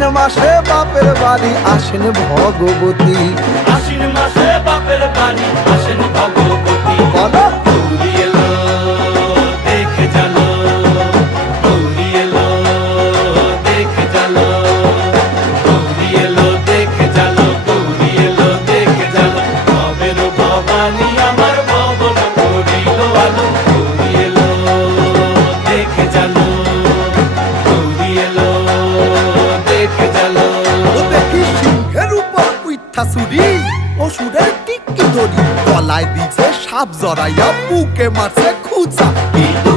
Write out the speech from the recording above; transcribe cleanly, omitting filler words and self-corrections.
আশ্বিন মাসে বাপের বাড়ি আসেন ভগবতী, আশ্বিন মাসে বাপের বাড়ি আসেন ভগবতী। বলো গৌরী এলো দেখে জানো, গৌরী এলো দেখে জানো, গৌরী এলো দেখে জানো, গৌরী এলো দেখে জানো। ভবের ভবানী আমার ভবন করিল আলো, গৌরী এলো দেখে জানো, গৌরী এলো দেখে জানো। ও দেখি সিংহের উপর উইঠা চুরি, অসুরের টিকি ধরি, গলায় দিছে সাপ জড়াইয়া বুকে মারছে খুঁজা। কিন্তু